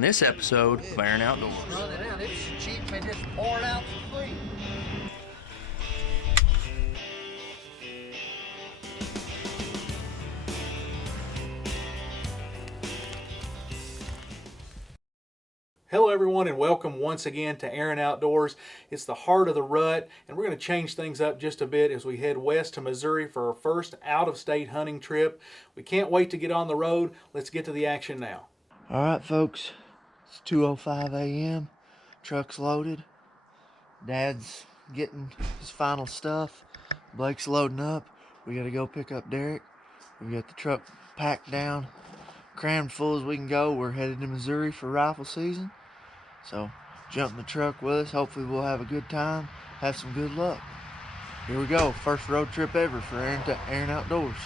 on this episode of Aaron Outdoors. Run it out. It's cheap. They just pour it out for free. Hello everyone and welcome once again to Aaron Outdoors. It's the heart of the rut and we're going to change things up just a bit as we head west to Missouri for our first out-of-state hunting trip. We can't wait to get on the road. Let's get to the action now. All right, folks. It's 2:05 a.m. Truck's loaded. Dad's getting his final stuff. Blake's loading up. We got to go pick up Derek. We got the truck packed down, crammed full as we can go. We're headed to Missouri for rifle season. So jump in the truck with us. Hopefully we'll have a good time, have some good luck. Here we go. First road trip ever for Aaron Outdoors.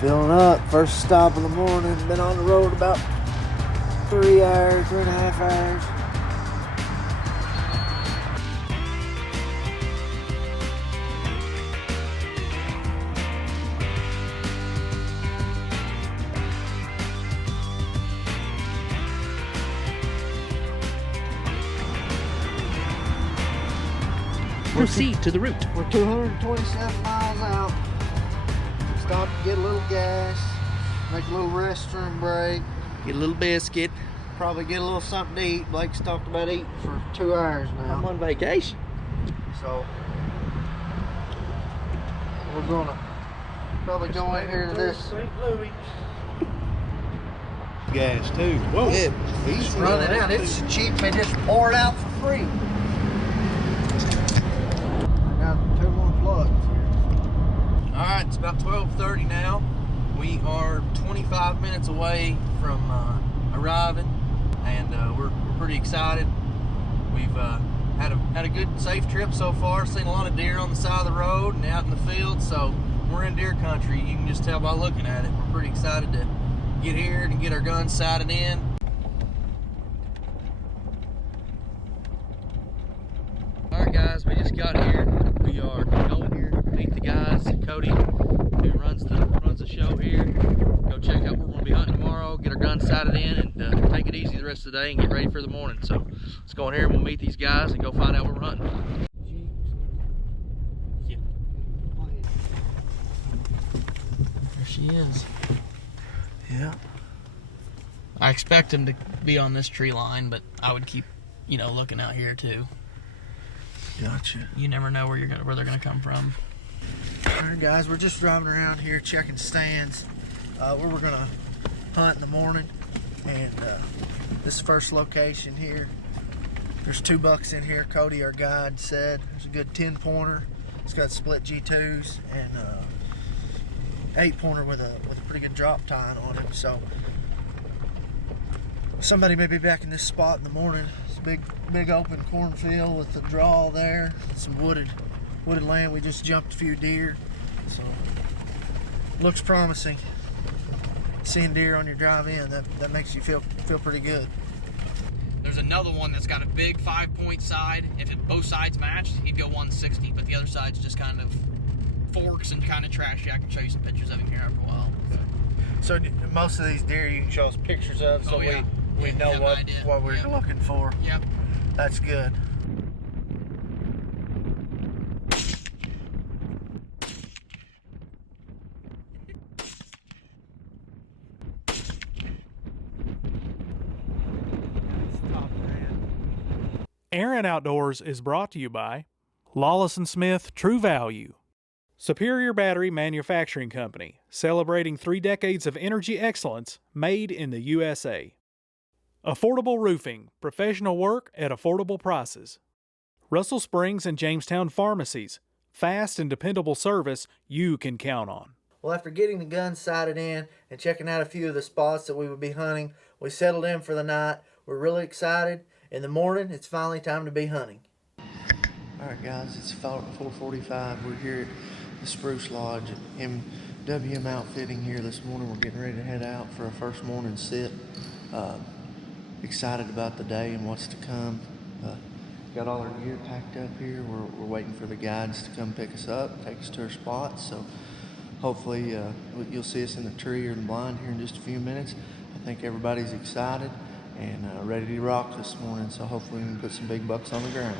Filling up. First stop of the morning. Been on the road about 3 hours, 3.5 hours. Proceed to the route. We're 227 miles out. Stop to get a little gas, make a little restroom break, Get a little biscuit. probably get a little something to eat. Blake's talked about eating for 2 hours now. I'm on vacation. So we're gonna probably go in here to this Gas too. Whoa. Yeah, he's running out. It's cheap. They just pour it out for free. I got 2 more plugs here. All right, it's about 12:30 now. We are 25 minutes away from arriving, and we're pretty excited. We've had a good, safe trip so far. Seen a lot of deer on the side of the road and out in the field, so we're in deer country. You can just tell by looking at it. We're pretty excited to get here and get our guns sighted in. All right, guys, we just got here. We are going here to meet the guys. Cody, who runs the show here. Go check out where we're gonna be hunting tomorrow. Get our guns sighted in, and take it easy the rest of the day and get ready for the morning. So let's go in here and we'll meet these guys and go find out where we're hunting. Yeah. There she is. Yeah. I expect them to be on this tree line, but I would keep, looking out here too. Gotcha. You never know where they're gonna come from. Alright guys, we're just driving around here checking stands where we're gonna hunt in the morning, and this first location here, there's 2 bucks in here. Cody, our guide, said there's a good 10-pointer. It's got split G2s and 8-pointer with a pretty good drop tine on it. So somebody may be back in this spot in the morning. It's a big open cornfield with the draw there, some wooded land. We just jumped a few deer, so looks promising. Seeing deer on your drive in, that makes you feel pretty good. There's another one that's got a big 5-point side. If both sides matched, he'd go 160, but the other side's just kind of forks and kind of trashy. I can show you some pictures of him here after a while. So most of these deer you can show us pictures of, so we know what we're looking for. Yep. That's good. Aaron Outdoors is brought to you by Lawless & Smith True Value, Superior Battery Manufacturing Company, celebrating 3 decades of energy excellence made in the USA. Affordable Roofing, professional work at affordable prices. Russell Springs and Jamestown Pharmacies, fast and dependable service you can count on. Well, after getting the guns sighted in and checking out a few of the spots that we would be hunting, we settled in for the night. We're really excited. In the morning, it's finally time to be hunting. All right, guys, it's 4:45. We're here at the Spruce Lodge at WM Outfitting here this morning. We're getting ready to head out for our first morning sit. excited about the day and what's to come. Got all our gear packed up here. We're waiting for the guides to come pick us up, take us to our spots. So hopefully you'll see us in the tree or the blind here in just a few minutes. I think everybody's excited and ready to rock this morning. So hopefully we can put some big bucks on the ground.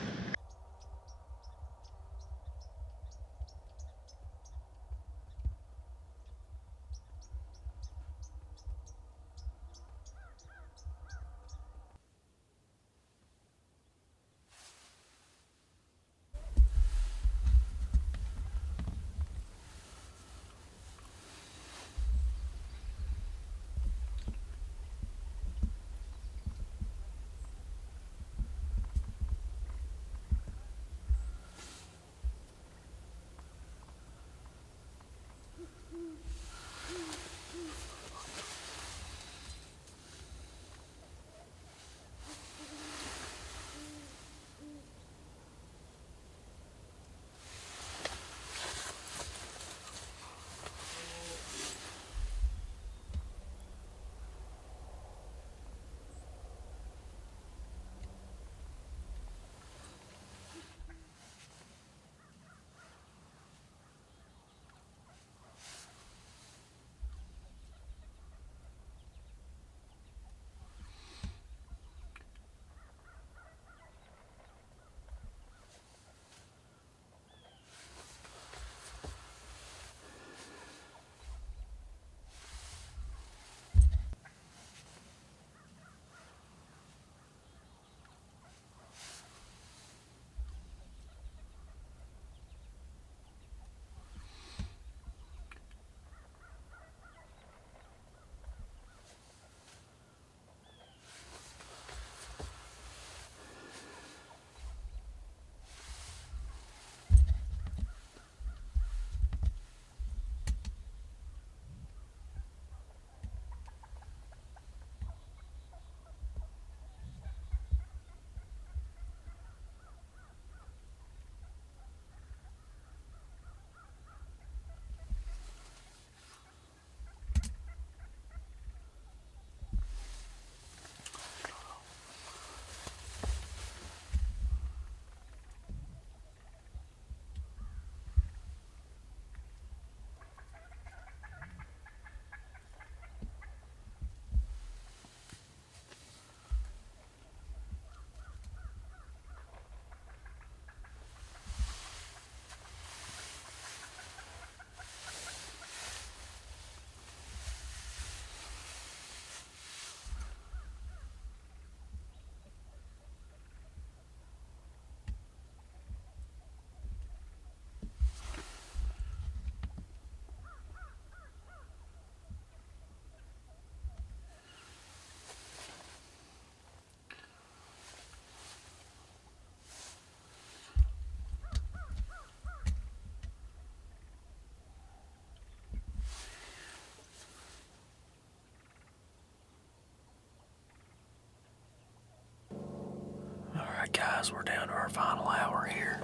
Alright guys, we're down to our final hour here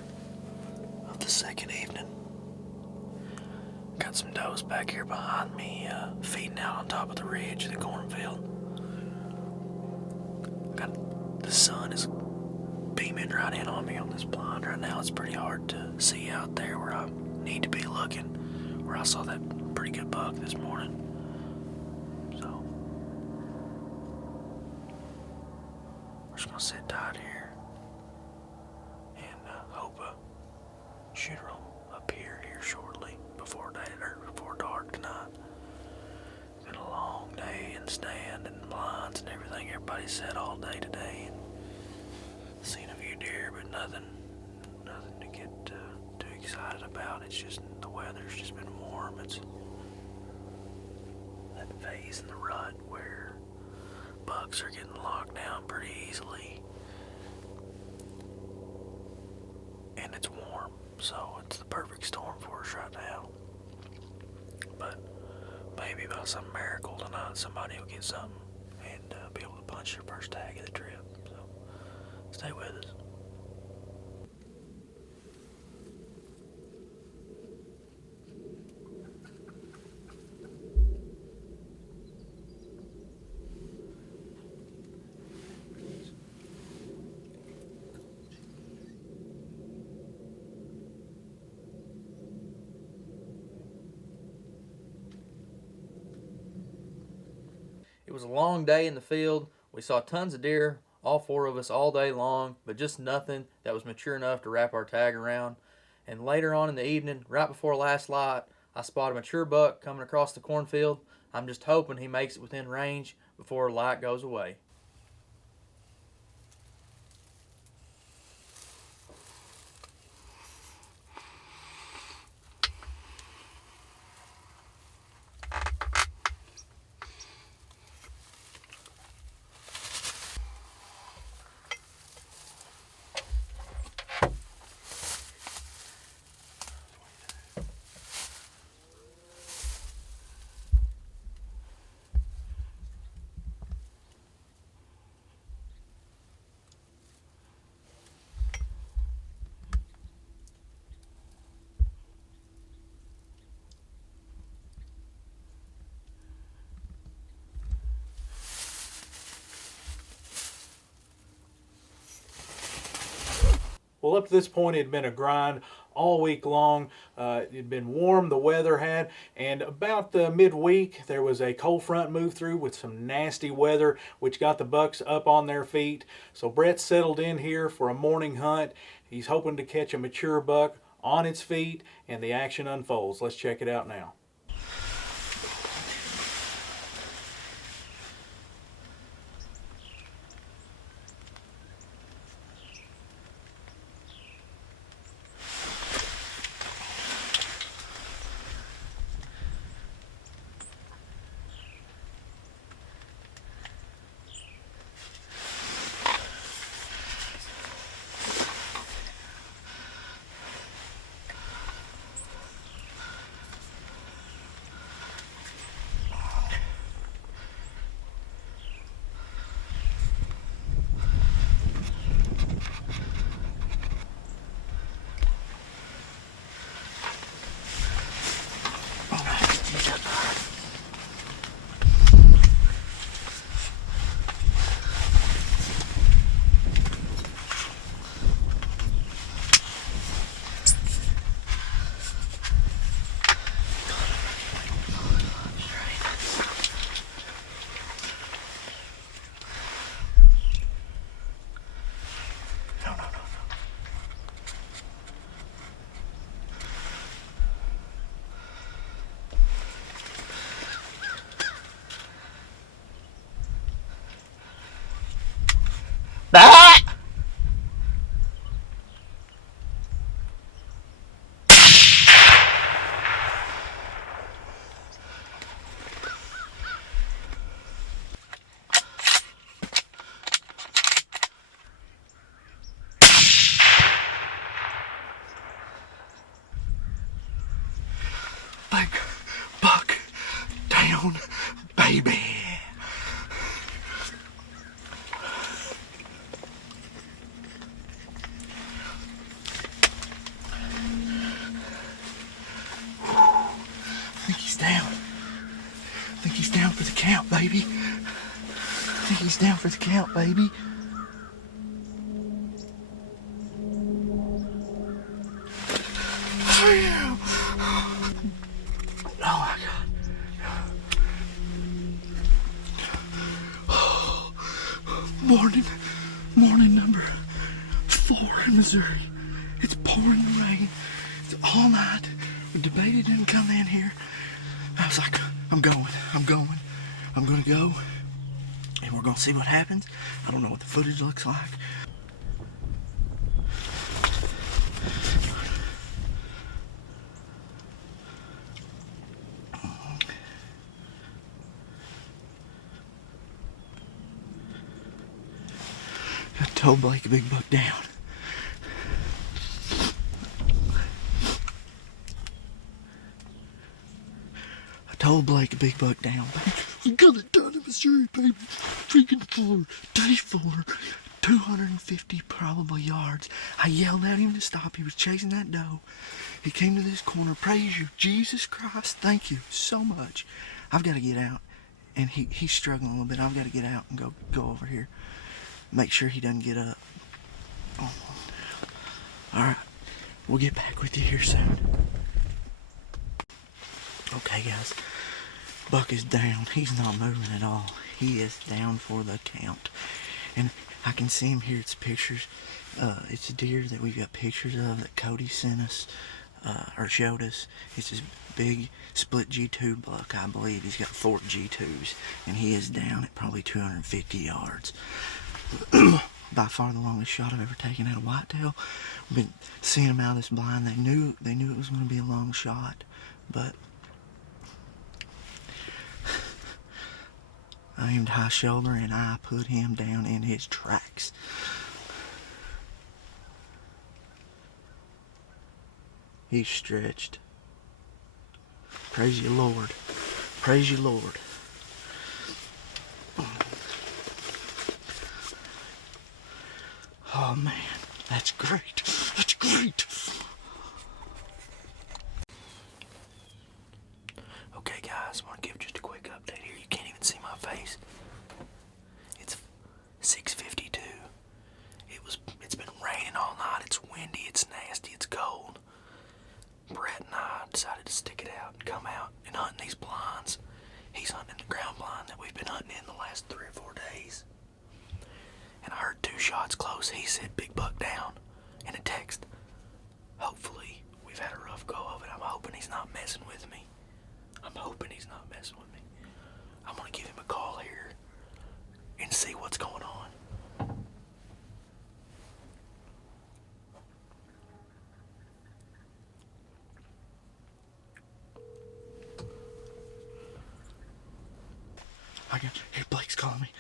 of the second evening. Got some does back here behind me, feeding out on top of the ridge of the cornfield. The sun is beaming right in on me on this blind right now. It's pretty hard to see out there where I need to be looking, where I saw that pretty good buck this morning. So, we're just gonna sit tight here and hope a shooter will appear here shortly before dark tonight. It's been a long day in stand and blinds and everything. Everybody's set all day today and seen a few deer, but nothing to get too excited about. It's just the weather's just been warm. It's that phase in the rut where bucks are getting locked down pretty easily, and it's warm, so it's the perfect storm for us right now. But maybe by some miracle tonight somebody will get something and be able to punch their first tag of the trip. So stay with us. It was a long day in the field. We saw tons of deer, all four of us, all day long, but just nothing that was mature enough to wrap our tag around. And later on in the evening, right before last light, I spot a mature buck coming across the cornfield. I'm just hoping he makes it within range before light goes away. Well, up to this point, it had been a grind all week long. It had been warm, the weather had, and about the midweek, there was a cold front move through with some nasty weather, which got the bucks up on their feet. So Brett settled in here for a morning hunt. He's hoping to catch a mature buck on its feet, and the action unfolds. Let's check it out now. Big buck down, baby. I think he's down. I think he's down for the count, baby. I think he's down for the count, baby. Oh my God. Morning number 4 in Missouri. It's pouring rain. It's all night. We debated didn't come in here. I was like, I'm going. I'm gonna go. And we're gonna see what happens. I don't know what the footage looks like. I told Blake a big buck down. I told Blake a big buck down. We got it done in Missouri, baby. Freaking 4, day 4, 250 probable yards. I yelled at him to stop. He was chasing that doe. He came to this corner. Praise you, Jesus Christ. Thank you so much. I've got to get out. And he's struggling a little bit. I've got to get out and go over here. Make sure he doesn't get up. Oh. All right. We'll get back with you here soon. Okay, guys. Buck is down. He's not moving at all. He is down for the count. And I can see him here. It's pictures. It's a deer that we got pictures of that Cody sent us, or showed us. It's this big split G2 buck, I believe. He's got 4 G2s, and he is down at probably 250 yards. By far the longest shot I've ever taken at a whitetail. We've been seeing him out of this blind. They knew it was going to be a long shot, but I aimed high shoulder and I put him down in his tracks. He's stretched. Praise you, Lord. Praise you, Lord. Oh man, that's great. That's great. Okay guys, I want to give just a quick update here. You can't even see my face. It's 6:52. It's been raining all night. It's windy, it's nasty, it's cold. Brett and I decided to stick it out and come out and hunt these blinds. He's hunting the ground blind that we've been hunting in the last 3 or 4 days. And I heard 2 shots close. He said big buck down in a text. Hopefully we've had a rough go of it. I'm hoping he's not messing with me. I'm gonna give him a call here and see what's going on. Here, Blake's calling me.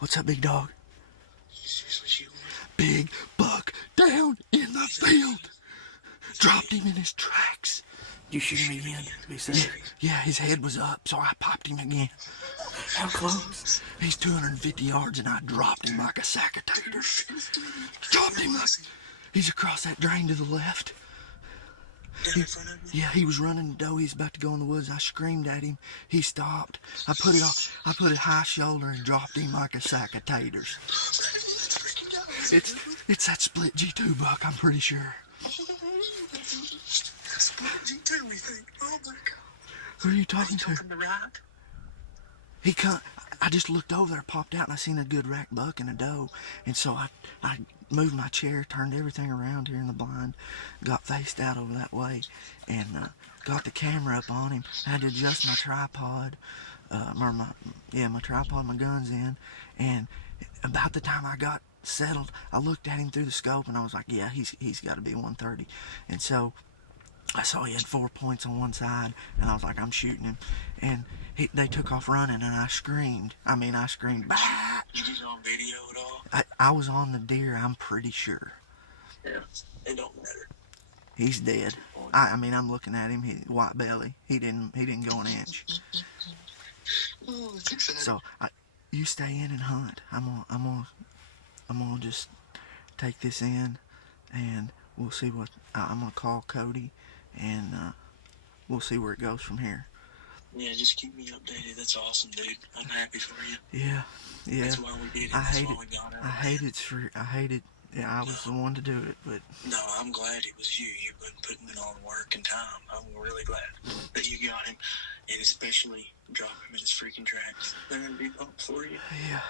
What's up, big dog? Big buck down in the field. Dropped him in his tracks. You shoot him again? Be safe. Yeah, his head was up, so I popped him again. How close? He's 250 yards, and I dropped him like a sack of taters. Dropped him like... He's across that drain to the left. Down in front of me? Yeah, he was running the doe. He's about to go in the woods. I screamed at him. He stopped. I put it high shoulder and dropped him like a sack of taters. It's that split G2 buck, I'm pretty sure. Split G2, we think. Oh my God. Who are you talking to? The rack? I just looked over there, popped out, and I seen a good rack buck and a doe. And so I moved my chair, turned everything around here in the blind, got faced out over that way, and got the camera up on him. I had to adjust my tripod, my tripod, my guns in, and about the time I got settled, I looked at him through the scope, and I was like, yeah, he's got to be 130. And so I saw he had 4 points on one side, and I was like, I'm shooting him. And they took off running, and I screamed. I screamed, bah! You did it on video at all? I was on the deer, I'm pretty sure. Yeah, it don't matter. He's dead. I'm looking at him. White belly. He didn't go an inch. Oh, that's exciting. So you stay in and hunt. I'm gonna just take this in, and we'll see what I'm gonna call Cody, and we'll see where it goes from here. Yeah, just keep me updated. That's awesome, dude. I'm happy for you. Yeah. That's why we did it. I hate it. Yeah, I was the one to do it, but... No, I'm glad it was you. You've been putting in all the work and time. I'm really glad that you got him, and especially drop him in his freaking tracks. They're going to be pumped for you. Yeah.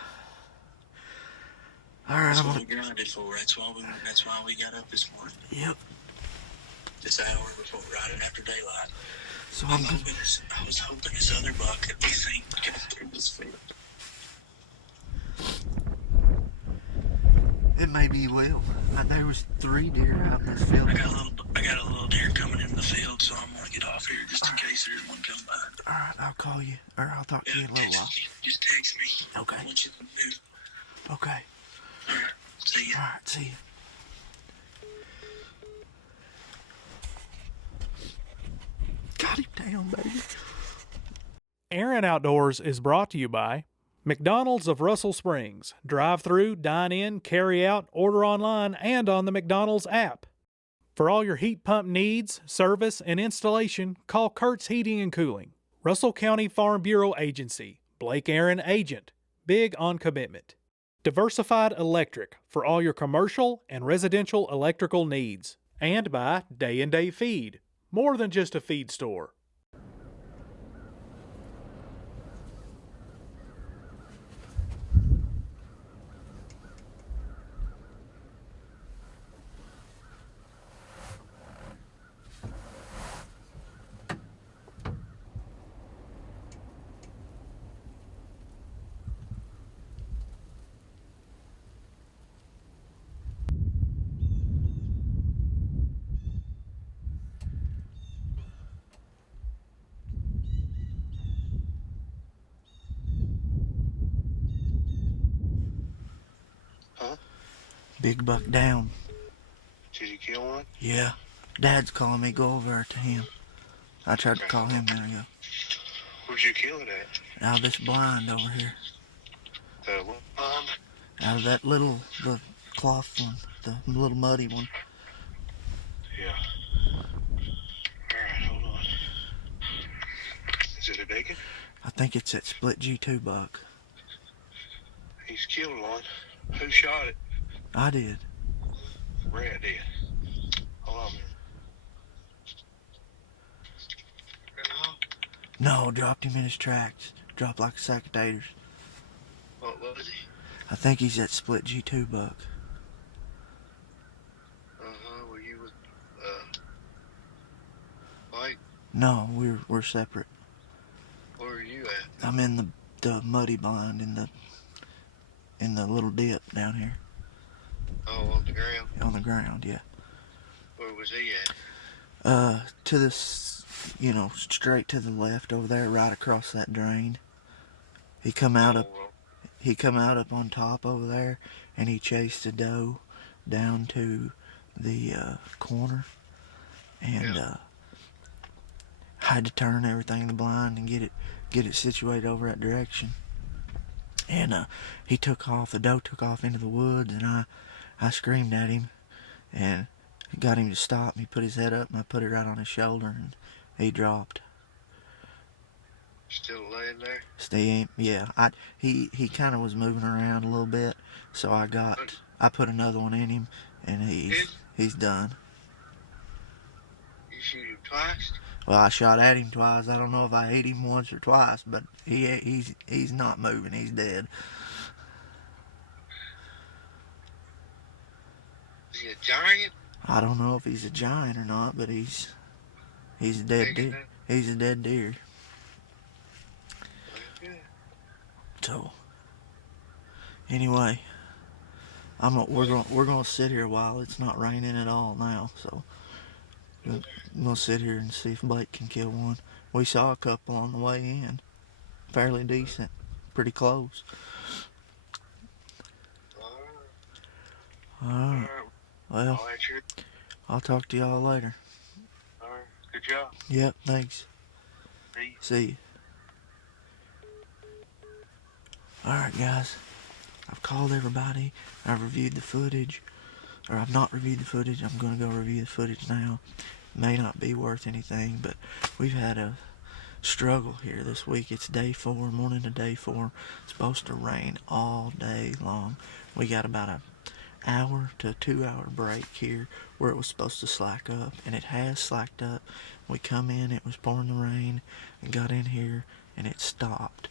All right, that's what we grinded for. That's why we got up this morning. Yep. This hour before, right after daylight. So I was hoping this other buck that we think could through this field. It maybe will. There was 3 deer out in this field. I got a little deer coming in the field, so I'm gonna get off here just in case there's one come by. All right, I'll call you, or I'll talk to you in a little while. Just text me. Okay. Once you move. Okay. All right. See you. All right. See you. Got him down, baby. Aaron Outdoors is brought to you by McDonald's of Russell Springs. Drive-through, dine-in, carry-out, order online, and on the McDonald's app. For all your heat pump needs, service, and installation, call Kurt's Heating and Cooling. Russell County Farm Bureau Agency. Blake Aaron Agent. Big on commitment. Diversified Electric for all your commercial and residential electrical needs. And by Day and Day Feed. More than just a feed store. Big buck down. Did you kill one? Yeah. Dad's calling me. Go over to him. I tried to call him. There we go. Where'd you kill it at? Out of this blind over here. The what pond? Out of that the cloth one. The little muddy one. Yeah. Alright, hold on. Is it a bacon? I think it's that split G2 buck. He's killed one. Who shot it? I did. Red did. Hold on. No, dropped him in his tracks. Dropped like a sack of taters. What was he? I think he's that split G2 buck. Were you with, Mike? No, we're separate. Where are you at? I'm in the muddy blind in the little dip down here. Oh, on the ground? On the ground, yeah. Where was he at? To this, straight to the left over there, right across that drain. He come out up on top over there, and he chased a doe down to the corner, and had to turn everything in the blind and get it situated over that direction. And he took off. The doe took off into the woods, and I screamed at him, and got him to stop. He put his head up, and I put it right on his shoulder, and he dropped. Still laying there? He kind of was moving around a little bit, so I put another one in him, and he's done. You shoot him twice? Well, I shot at him twice. I don't know if I hit him once or twice, but he's not moving. He's dead. Is he a giant? I don't know if he's a giant or not, but he's a dead deer. He's a dead deer. So anyway, we're gonna sit here a while. It's not raining at all now, so we're gonna sit here and see if Blake can kill one. We saw a couple on the way in, fairly decent, pretty close. All right. Well, I'll talk to y'all later. All right. Good job. Yep. Thanks. See you. Alright guys, I've called everybody, I've reviewed the footage, or I've not reviewed the footage. I'm going to go review the footage now. May not be worth anything, but we've had a struggle here this week. It's day 4, morning to day 4. It's supposed to rain all day long. We got about an hour to 2 hour break here where it was supposed to slack up, and it has slacked up. We come in, it was pouring the rain, and got in here, and it stopped.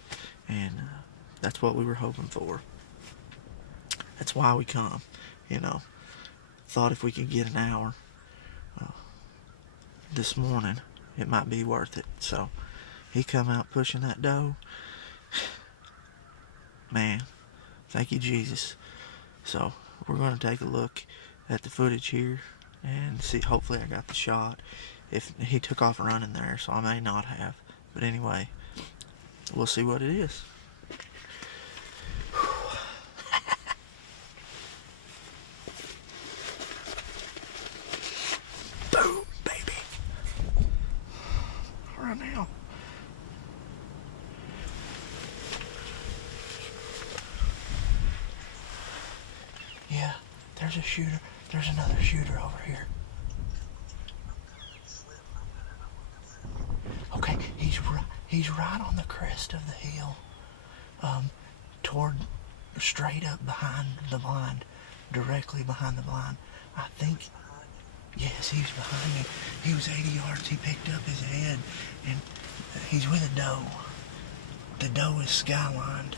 And that's what we were hoping for. That's why we come, Thought if we could get an hour this morning, it might be worth it. So he come out pushing that doe. Man, thank you, Jesus. So we're going to take a look at the footage here and see. Hopefully I got the shot. If he took off running there, so I may not have. But anyway, we'll see what it is. Boom, baby. Run out. Yeah, there's a shooter. There's another shooter over here. Okay, he's right on the crest of the hill, straight up behind the blind, directly behind the blind. I think, yes, he's behind me. He was 80 yards. He picked up his head, and he's with a doe. The doe is skylined.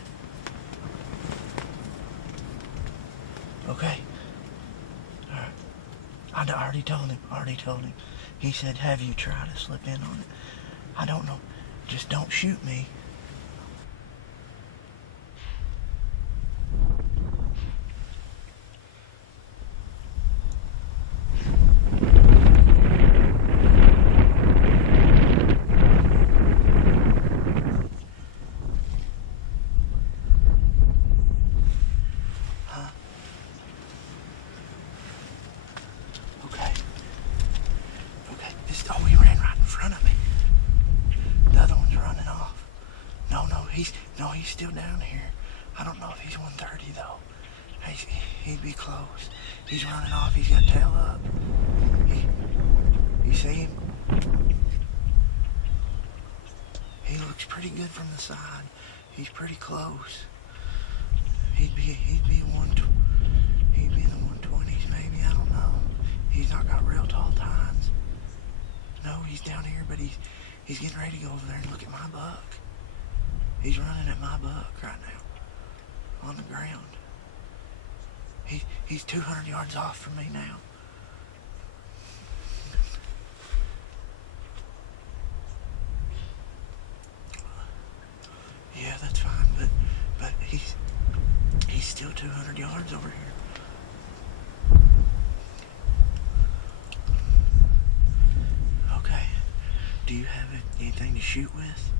Okay. All right. I already told him. He said, have you tried to slip in on it? I don't know. Just don't shoot me. he's still down here. I don't know if he's 130 though. He'd be close. He's running off. He's got tail up. You see him? He looks pretty good from the side. He's pretty close. He'd be in the 120s maybe. I don't know. He's not got real tall tines. No, he's down here, but he's getting ready to go over there and look at my buck. He's running at my buck right now on the ground. He's 200 yards off from me now. Yeah, that's fine, but he's still 200 yards over here. Okay. Do you have anything to shoot with?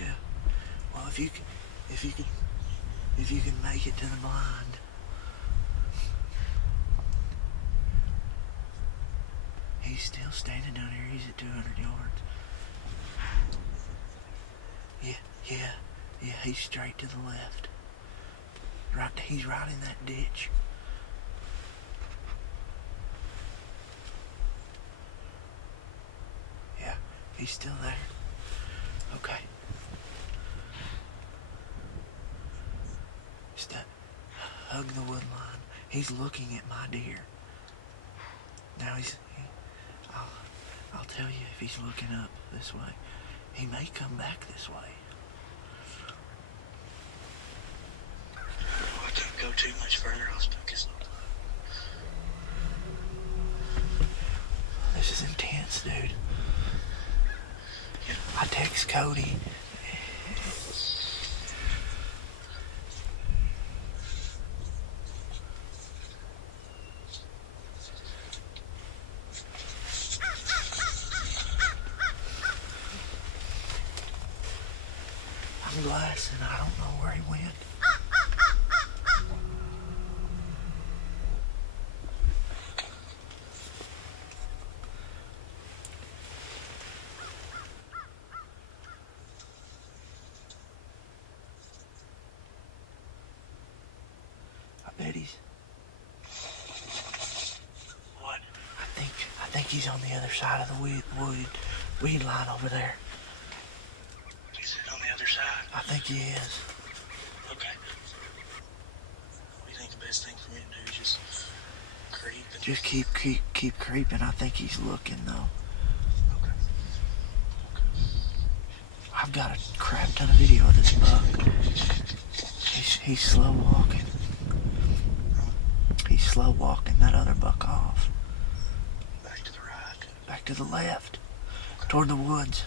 Yeah. Well, if you can make it to the blind. He's still standing down here. He's at 200 yards. Yeah, he's straight to the left. He's right in that ditch. Yeah, he's still there. Okay. Hug the wood line. He's looking at my deer. Now I'll tell you if he's looking up this way. He may come back this way. I can't go too much further. I'll stuck his nose. This is intense, dude. I text Cody. I'm glassing. I don't know where he went. I bet he's. What? I think he's on the other side of the weed line over there. He's on the other side? I think he is. Okay. What do you think the best thing for me to do is just creep? And Just keep creeping. I think he's looking though. Okay. I've got a crap ton of video of this buck. He's slow walking. He's slow walking that other buck off. Back to the right. Back to the left. Okay. Toward the woods.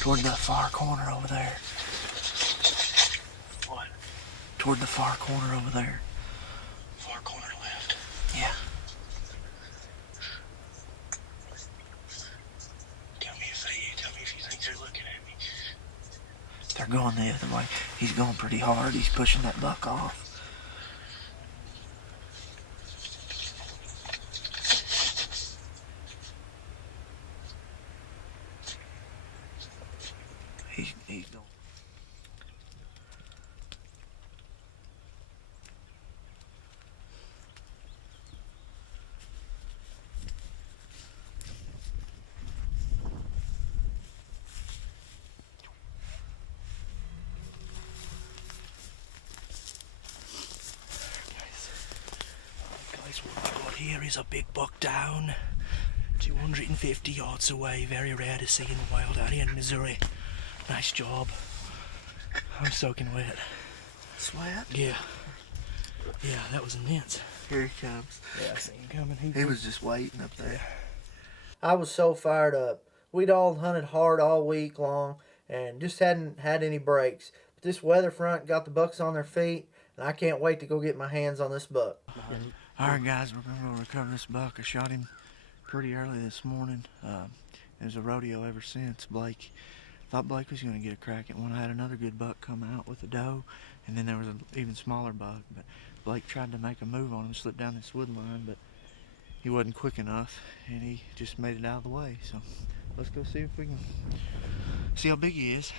Toward the far corner over there. What? Toward the far corner over there. Far corner left. Yeah. Tell me if you think they're looking at me. They're going the other way. He's going pretty hard. He's pushing that buck off. He's going. Guys, what we've got here is a big buck down. 250 yards away. Very rare to see in the wild area in Missouri. Nice job. I'm soaking wet. Sweat? Yeah. Yeah, that was immense. Here he comes. Yeah, I see him coming. He was just waiting up there. I was so fired up. We'd all hunted hard all week long and just hadn't had any breaks. But this weather front got the bucks on their feet, and I can't wait to go get my hands on this buck. Alright guys, we're going to recover this buck. I shot him pretty early this morning. It was a rodeo ever since. Thought Blake was going to get a crack at one. I had another good buck come out with a doe, and then there was an even smaller buck. But Blake tried to make a move on him, slipped down this wood line, but he wasn't quick enough and he just made it out of the way. So let's go see if we can see how big he is.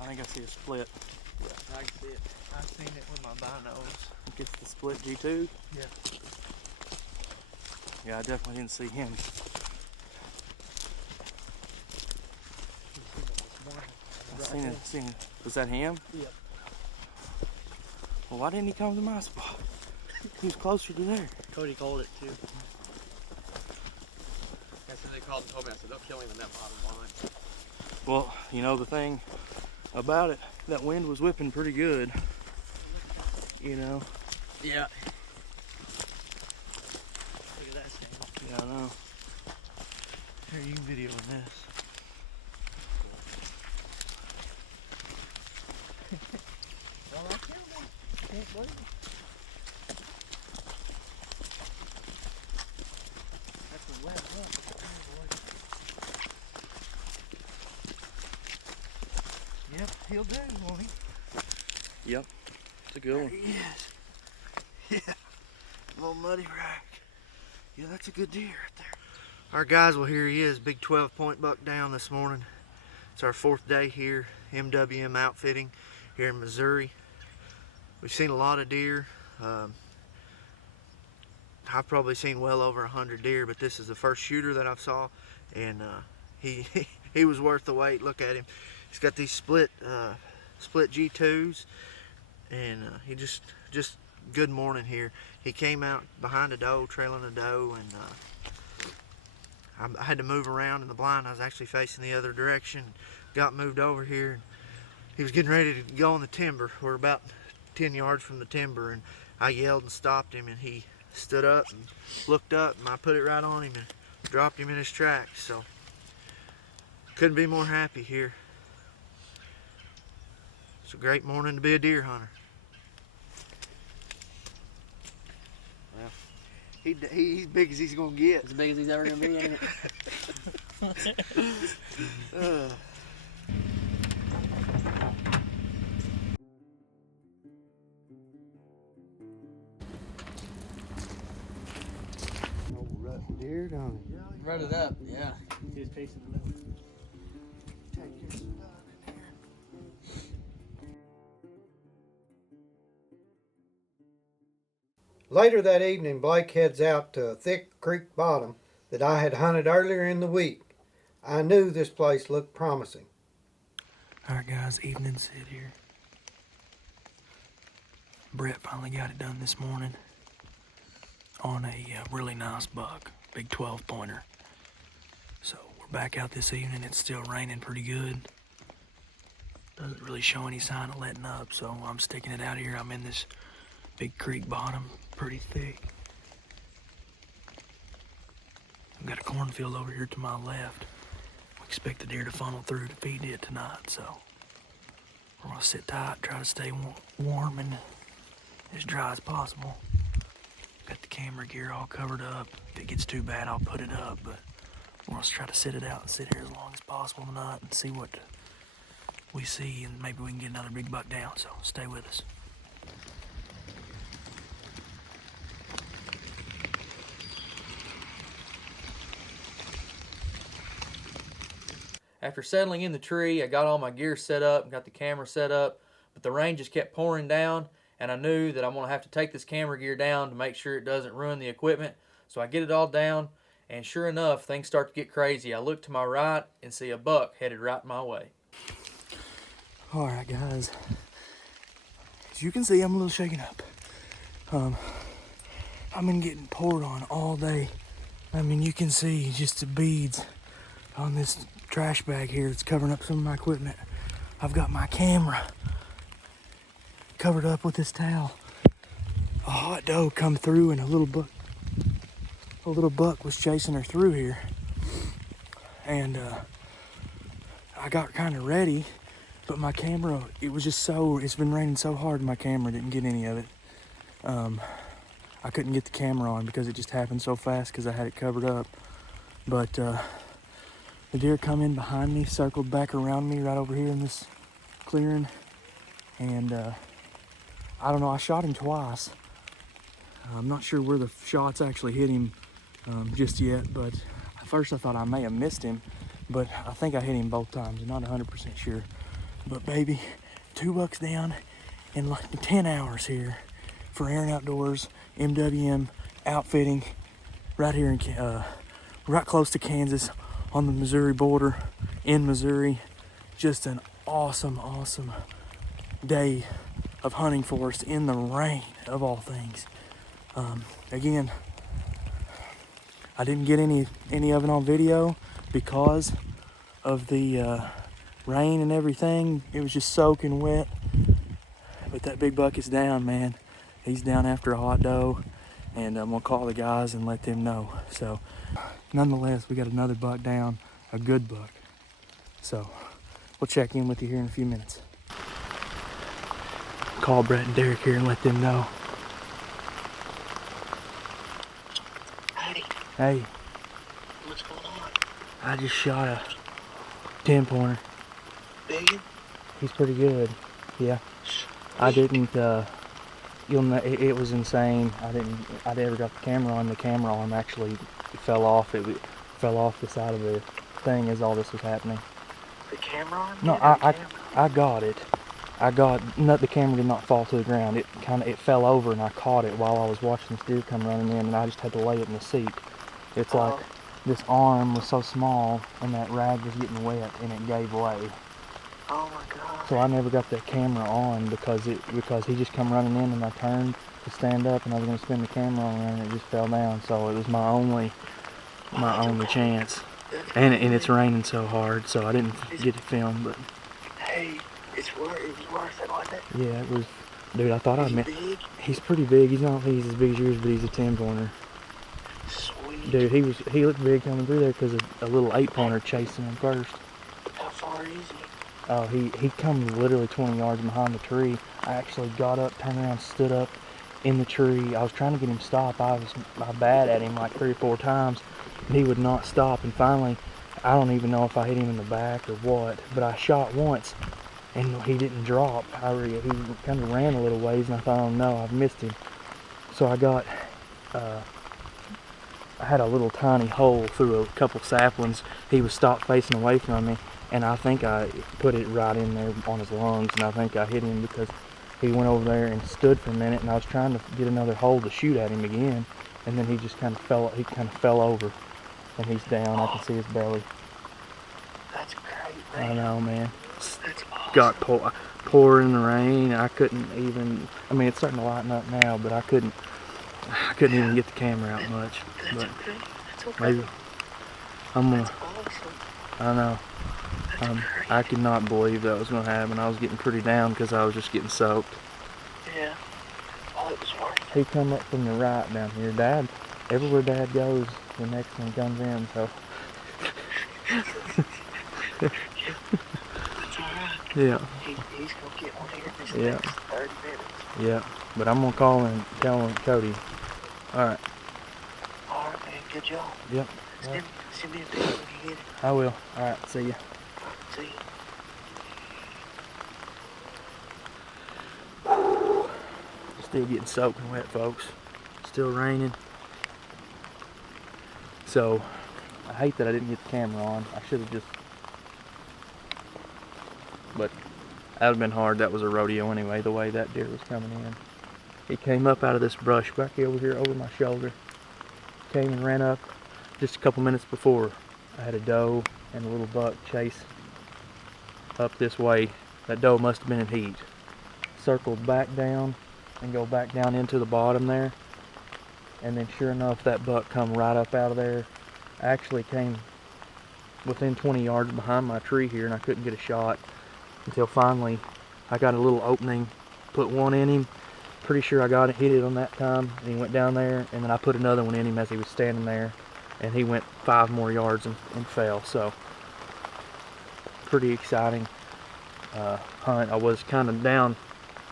I think I see a split. Yeah, I can see it. I've seen it with my binos. Gets the split G2. Yeah. Yeah, I definitely didn't see him. Seen it. Was that him? Yep. Well, why didn't he come to my spot? He was closer to there. Cody called it too. As soon as they called and told me, I said, they'll kill him in that bottom line. Well, you know the thing about it, that wind was whipping pretty good. You know? Yeah. Look at that stand. Yeah, I know. Here, you can video on this. Well, I can't believe it. That's a wet one. Yep, he'll do, won't he? Yep. It's a good one. There he is. Yeah. Little muddy rack. Yeah, that's a good deer right there. Alright guys, well here he is. Big 12-point buck down this morning. It's our 4th day here, MWM Outfitting here in Missouri. We've seen a lot of deer. I've probably seen well over 100 deer, but this is the first shooter that I've saw, and he was worth the wait. Look at him. He's got these split G2s, and he just good morning here. He came out behind a doe, trailing a doe, and I had to move around in the blind. I was actually facing the other direction. Got moved over here. He was getting ready to go on the timber. We're about 10 yards from the timber, and I yelled and stopped him, and he stood up and looked up, and I put it right on him and dropped him in his tracks. So couldn't be more happy here. It's a great morning to be a deer hunter. Well, he's big as he's gonna get. As big as he's ever gonna be, ain't it? Deer, don't he? Rut it up, yeah. He was chasing the middle. Take your stuff in here. Later that evening, Blake heads out to a thick creek bottom that I had hunted earlier in the week. I knew this place looked promising. Alright guys, evening sit here. Brett finally got it done this morning on a really nice buck, big 12-pointer. So we're back out this evening. It's still raining pretty good. Doesn't really show any sign of letting up, so I'm sticking it out here. I'm in this big creek bottom, pretty thick. I've got a cornfield over here to my left. We expect the deer to funnel through to feed it tonight, so we're gonna sit tight, try to stay warm and as dry as possible. Got the camera gear all covered up. If it gets too bad, I'll put it up, but we're gonna try to sit it out and sit here as long as possible tonight and see what we see, and maybe we can get another big buck down, so stay with us. After settling in the tree, I got all my gear set up, got the camera set up, but the rain just kept pouring down, and I knew that I'm going to have to take this camera gear down to make sure it doesn't ruin the equipment. So I get it all down, and sure enough, things start to get crazy. I look to my right and see a buck headed right my way. Alright guys, as you can see, I'm a little shaken up. I've been getting poured on all day. I mean, you can see just the beads on this trash bag here that's covering up some of my equipment. I've got my camera covered up with this towel. A hot doe come through and a little buck a little buck was chasing her through here. And I got kind of ready, but my camera, it's been raining so hard my camera didn't get any of it. I couldn't get the camera on because it just happened so fast because I had it covered up. But the deer come in behind me, circled back around me right over here in this clearing. And I don't know, I shot him twice. I'm not sure where the shots actually hit him just yet, but at first I thought I may have missed him, but I think I hit him both times. I'm not 100% sure. But baby, 2 bucks down in like 10 hours here for Aaron Outdoors, MWM outfitting right here in right close to Kansas on the Missouri border in Missouri. Just an awesome day of hunting for us in the rain of all things. Again, I didn't get any of it on video because of the rain and everything. It was just soaking wet. But that big buck is down, man. He's down after a hot doe, and I'm gonna call the guys and let them know. So nonetheless, we got another buck down, a good buck. So we'll check in with you here in a few minutes. Call Brett and Derek here and let them know. Hey. What's going on? I just shot a 10-pointer. Big? He's pretty good. Yeah. I didn't, you'll know, it was insane. I never got the camera on. The camera arm actually fell off. It fell off the side of the thing as all this was happening. The camera on? No, I got it. The camera did not fall to the ground. It fell over and I caught it while I was watching this deer come running in, and I just had to lay it in the seat. It's like this arm was so small and that rag was getting wet and it gave way. Oh my God. So I never got that camera on because he just come running in and I turned to stand up and I was going to spin the camera on and it just fell down. So it was my only chance. And it's raining so hard, so I didn't get to film. But Hey, it was worth it, wasn't it? yeah, it was. Dude, I thought Is he big? He's pretty big. He's not as big as yours, but he's a 10-pointer. Sweet. Dude, he looked big coming through there because a little 8-pointer chasing him first. How far is he? Oh, he comes literally 20 yards behind the tree. I actually got up, turned around, stood up in the tree. I was trying to get him to stop. I bad at him like 3 or 4 times, and he would not stop. And finally, I don't even know if I hit him in the back or what, but I shot once, and he didn't drop. He kind of ran a little ways, and I thought, oh no, I've missed him. So I had a little tiny hole through a couple saplings. He was stopped facing away from me, and I think I put it right in there on his lungs, and I think I hit him because he went over there and stood for a minute, and I was trying to get another hole to shoot at him again, and then he just kind of fell over, and he's down. I can see his belly. That's great, man. I know, man. That's awesome. Got pouring in the rain. I couldn't even, I mean, it's starting to lighten up now, but I couldn't even get the camera out much. That's But okay. That's okay. maybe I'm gonna, That's awesome. I know. That's great. I could not believe that was going to happen. I was getting pretty down because I was just getting soaked. Yeah. Oh, it was worth it. He come up from the right down here. Dad, everywhere Dad goes, the next one comes in, so. It's alright. Yeah, He's gonna get one here in this Yeah. next 30 minutes. yeah. But I'm going to call and tell him, Cody. All right. Alright, man. Good job. Yep. Send me a picture when you get it. I will. All right. See ya. See you. Still getting soaking wet, folks. Still raining. So, I hate that I didn't get the camera on. I should have just... But that would have been hard. That was a rodeo anyway, the way that deer was coming in. He came up out of this brush back over here over my shoulder. Came and ran up just a couple minutes before. I had a doe and a little buck chase up this way. That doe must have been in heat. Circled back down and go back down into the bottom there, and then sure enough that buck come right up out of there. I actually came within 20 yards behind my tree here and I couldn't get a shot until finally I got a little opening, put one in him, Pretty sure I hit it on that time, and he went down there, and then I put another one in him as he was standing there, and he went 5 more yards and fell. So pretty exciting hunt. I was kind of down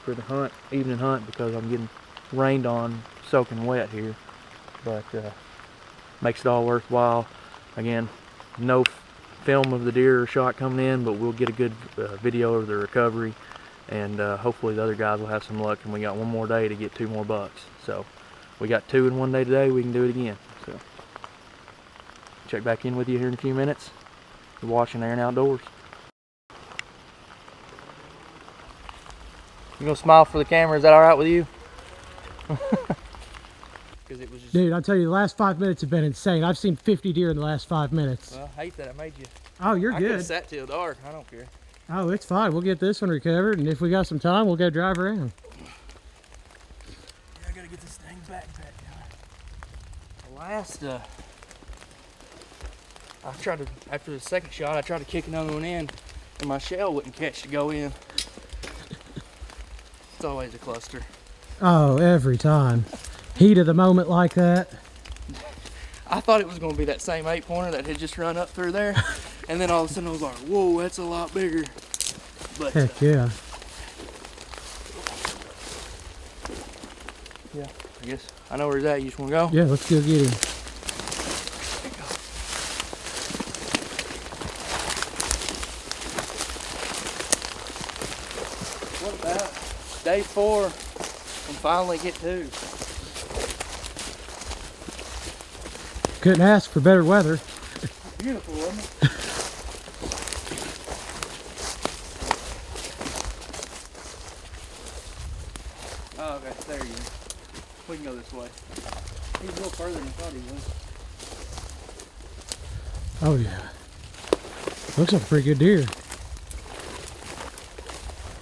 for the hunt, evening hunt, because I'm getting rained on, soaking wet here, but makes it all worthwhile. Again, no film of the deer or shot coming in, but we'll get a good video of the recovery, and hopefully the other guys will have some luck, and we got one more day to get 2 more bucks. So we got 2 in one day today, we can do it again. So check back in with you here in a few minutes. You're watching Aaron Outdoors. You gonna smile for the camera? Is that all right with you? It was just... Dude, I'll tell you, the last 5 minutes have been insane. I've seen 50 deer in the last 5 minutes. Well, I hate that I made you. Oh, you're I good. could have sat till dark. I don't care. Oh, it's fine. We'll get this one recovered, and if we got some time, we'll go drive around. Yeah, I gotta get this dang backpack down. I tried to, after the second shot, I tried to kick another one in, and my shell wouldn't catch to go in. It's always a cluster. Oh, every time. Heat of the moment like that. I thought it was going to be that same 8-pointer that had just run up through there, and then all of a sudden I was like, whoa, that's a lot bigger. But heck yeah. Yeah, I guess I know where he's at. You just want to go? Yeah, let's go get him. What about day 4 and finally get 2? Couldn't ask for better weather. Beautiful, wasn't it? Oh, okay, there you go. We can go this way. He's a little further than I thought he was. Oh yeah. Looks like a pretty good deer. To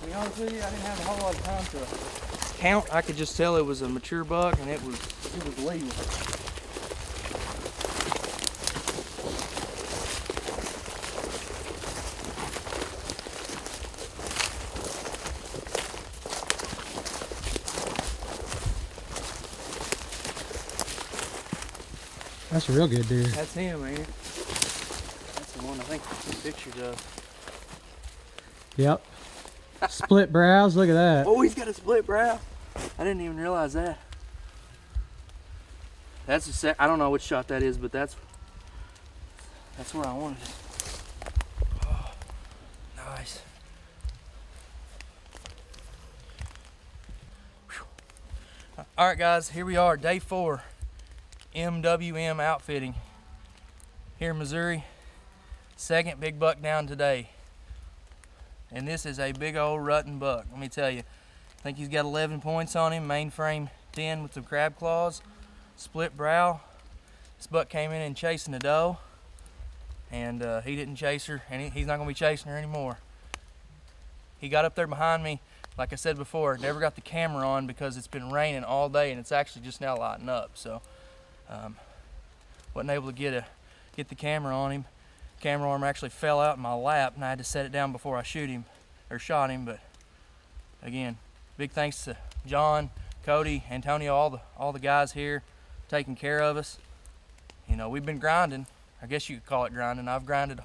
be honest with you, I didn't have a whole lot of time to count. I could just tell it was a mature buck, and it was legal. That's a real good deer. That's him, man. That's the one I think I took pictures of. Yep. Split brows, look at that. Oh, he's got a split brow. I didn't even realize that. That's I don't know which shot that is, but that's where I wanted it. Oh, nice. Whew. All right, guys, here we are, day 4. MWM outfitting here in Missouri. Second big buck down today, and this is a big old rutting buck. Let me tell you, I think he's got 11 points on him, mainframe 10 with some crab claws, split brow. This buck came in and chasing a doe, and he didn't chase her, and he's not gonna be chasing her anymore. He got up there behind me, like I said before, never got the camera on because it's been raining all day, and it's actually just now lighting up, so wasn't able to get the camera on him. Camera arm actually fell out in my lap, and I had to set it down before I shot him. But again, big thanks to John, Cody, Antonio, all the guys here taking care of us. You know, we've been grinding. I guess you could call it grinding. I've grinded.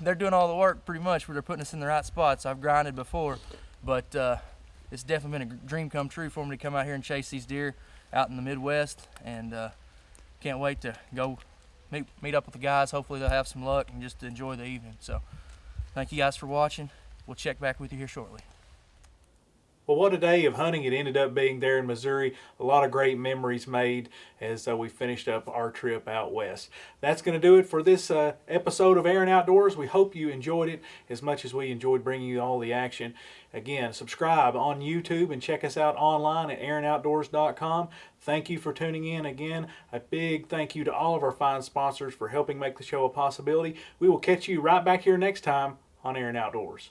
They're doing all the work pretty much, where they're putting us in the right spots. I've grinded before, but it's definitely been a dream come true for me to come out here and chase these deer out in the Midwest, and can't wait to go meet up with the guys. Hopefully they'll have some luck and just enjoy the evening. So thank you guys for watching. We'll check back with you here shortly. Well, what a day of hunting it ended up being there in Missouri. A lot of great memories made as we finished up our trip out west. That's going to do it for this episode of Aaron Outdoors. We hope you enjoyed it as much as we enjoyed bringing you all the action. Again, subscribe on YouTube and check us out online at aaronoutdoors.com. Thank you for tuning in again. A big thank you to all of our fine sponsors for helping make the show a possibility. We will catch you right back here next time on Aaron Outdoors.